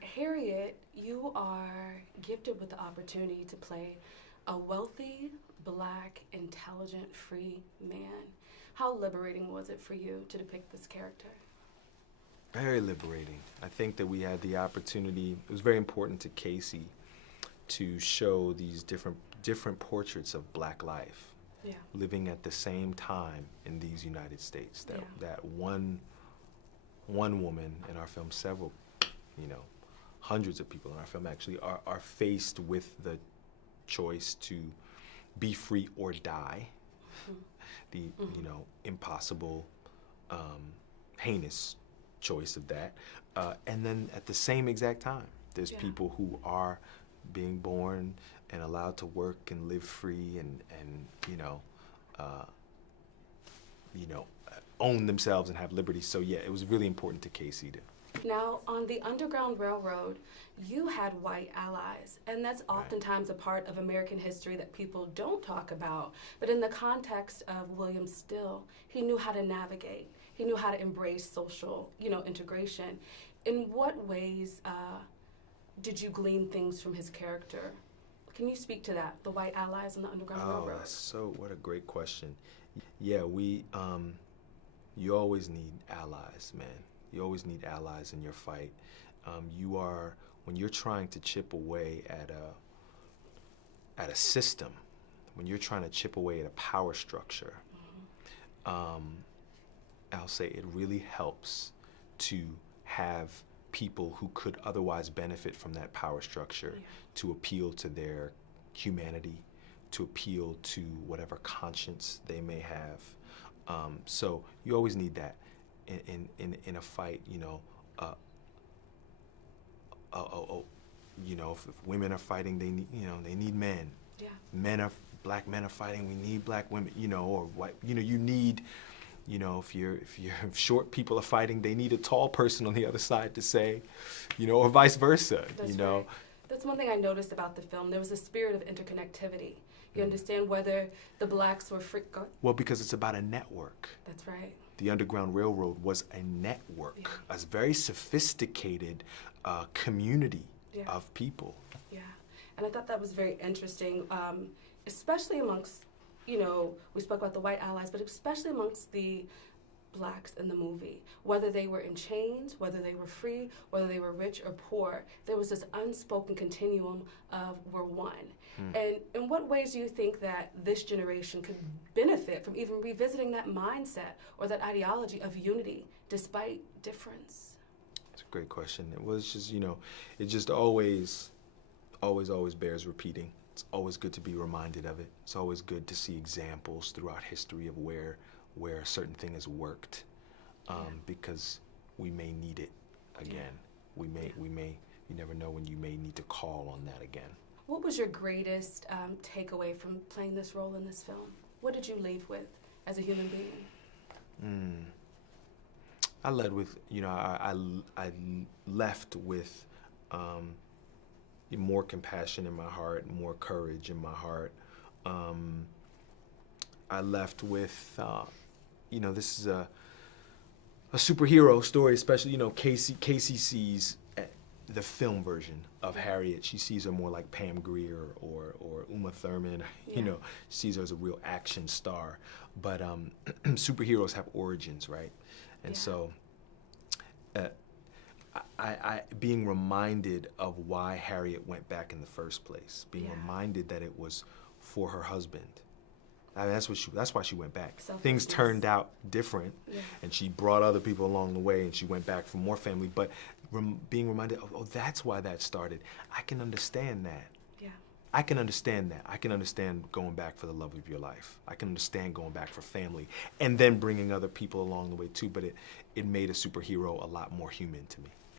Harriet, you are gifted with the opportunity to play a wealthy, black, intelligent, free man. How liberating was it for you to depict this character? Very liberating. I think that we had the opportunity, it was very important to Casey to show these different portraits of black life, Yeah. living at the same time in these United States. That Yeah. that one woman in our film, several, hundreds of people in our film actually are faced with the choice to be free or die. Mhm. The impossible, heinous choice of that, and then at the same exact time, there's Yeah. people who are being born and allowed to work and live free and own themselves and have liberty. So yeah, it was really important to Casey to. Now, on the Underground Railroad, you had white allies, and that's oftentimes a part of American history that people don't talk about. But in the context of William Still, he knew how to navigate. He knew how to embrace social, integration. In what ways did you glean things from his character? Can you speak to that, the white allies on the Underground Railroad? What a great question. Yeah, you always need allies, man. You always need allies in your fight. When you're trying to chip away at a system, when you're trying to chip away at a power structure, I'll say it really helps to have people who could otherwise benefit from that power structure to appeal to their humanity, to appeal to whatever conscience they may have. So you always need that in a fight. If women are fighting, they need men. Yeah. Black men are fighting, we need black women. Or white. You need. If short people are fighting, they need a tall person on the other side to say, or vice versa. That's right. That's one thing I noticed about the film. There was a spirit of interconnectivity. You understand whether the blacks were free. Well, because it's about a network. That's right. The Underground Railroad was a network, a very sophisticated community of people. Yeah, and I thought that was very interesting, especially amongst, we spoke about the white allies, but especially amongst the blacks in the movie. Whether they were in chains, whether they were free, whether they were rich or poor, there was this unspoken continuum of we're one. And in what ways do you think that this generation could benefit from even revisiting that mindset or that ideology of unity despite difference? It's a great question. It was just, it just always bears repeating. It's always good to be reminded of it. It's always good to see examples throughout history of where a certain thing has worked, because we may need it again. You never know when you may need to call on that again. What was your greatest takeaway from playing this role in this film? What did you leave with as a human being? I led with, I left with more compassion in my heart, more courage in my heart. I left with, this is a superhero story, especially, Casey sees the film version of Harriet. She sees her more like Pam Grier or Uma Thurman. Sees her as a real action star. But superheroes have origins, right? And so I being reminded of why Harriet went back in the first place, being reminded that it was for her husband. I mean, that's why she went back. Things turned out different, and she brought other people along the way, and she went back for more family. But being reminded of, that's why that started. I can understand that. Yeah. I can understand that. I can understand going back for the love of your life. I can understand going back for family, and then bringing other people along the way too. But it made a superhero a lot more human to me.